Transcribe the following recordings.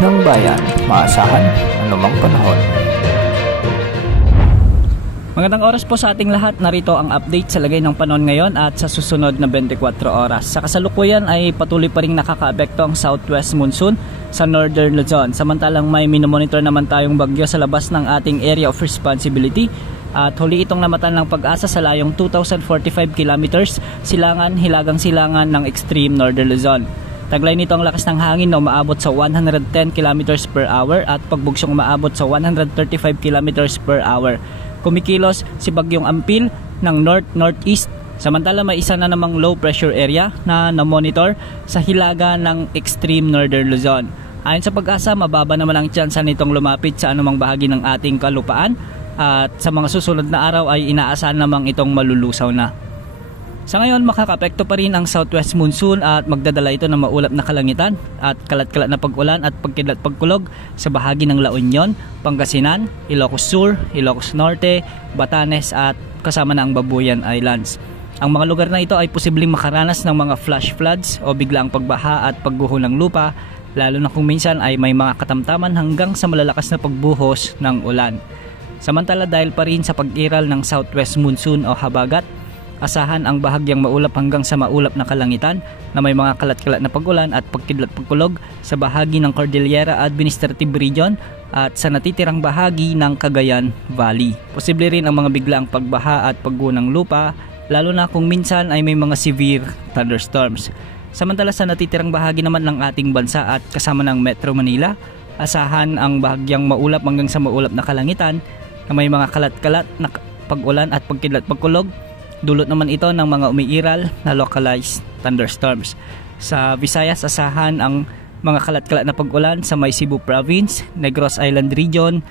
ng bayan, maasahan anumang panahon. Magandang oras po sa ating lahat. Narito ang update sa lagay ng panahon ngayon at sa susunod na 24 oras. Sa kasalukuyan ay patuloy pa rin nakakaapekto ang southwest monsoon sa northern Luzon. Samantalang may minomonitor naman tayong bagyo sa labas ng ating area of responsibility. At huli itong namatan ng Pag-asa sa layong 2,045 kilometers hilagang silangan ng extreme northern Luzon. Taglay nito ang lakas ng hangin na umaabot sa 110 kilometers per hour at pagbugsong umaabot sa 135 kilometers per hour. Kumikilos si Bagyong Ampil ng north-northeast. Samantala may isa na namang low pressure area na namonitor sa hilaga ng extreme northern Luzon. Ayon sa Pag-asa, mababa naman ang tsansa nitong lumapit sa anumang bahagi ng ating kalupaan. At sa mga susunod na araw ay inaasahan namang itong malulusaw na. Sa ngayon, makakaapekto pa rin ang southwest monsoon at magdadala ito ng maulap na kalangitan at kalat-kalat na pag-ulan at pagkidlat-pagkulog sa bahagi ng La Union, Pangasinan, Ilocos Sur, Ilocos Norte, Batanes at kasama na ang Babuyan Islands. Ang mga lugar na ito ay posibleng makaranas ng mga flash floods o biglaang pagbaha at pagguho ng lupa, lalo na kung minsan ay may mga katamtaman hanggang sa malalakas na pagbuhos ng ulan. Samantala dahil pa rin sa pag-iral ng southwest monsoon o habagat, asahan ang bahagyang maulap hanggang sa maulap na kalangitan na may mga kalat-kalat na pag-ulan at pagkidlat-pagkulog sa bahagi ng Cordillera Administrative Region at sa natitirang bahagi ng Cagayan Valley. Posible rin ang mga biglaang pagbaha at pagguho ng lupa, lalo na kung minsan ay may mga severe thunderstorms. Samantala sa natitirang bahagi naman ng ating bansa at kasama ng Metro Manila, asahan ang bahagyang maulap hanggang sa maulap na kalangitan na may mga kalat-kalat na pag-ulan at pagkidlat-pagkulog. Dulot naman ito ng mga umiiral na localized thunderstorms. Sa Visayas, asahan ang mga kalat-kalat na pag-ulan sa may Cebu Province, Negros Island Region,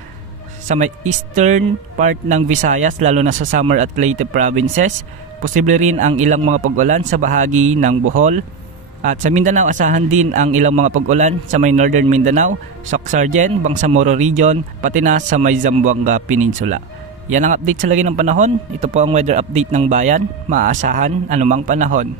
sa may eastern part ng Visayas, lalo na sa Samar at Leyte provinces. Posible rin ang ilang mga pag-ulan sa bahagi ng Bohol. At sa Mindanao, asahan din ang ilang mga pag-ulan sa may northern Mindanao, Socsargen, Bangsamoro Region, pati na sa may Zamboanga Peninsula. Yan ang update sa lagay ng panahon. Ito po ang weather update ng bayan. Maaasahan anumang panahon.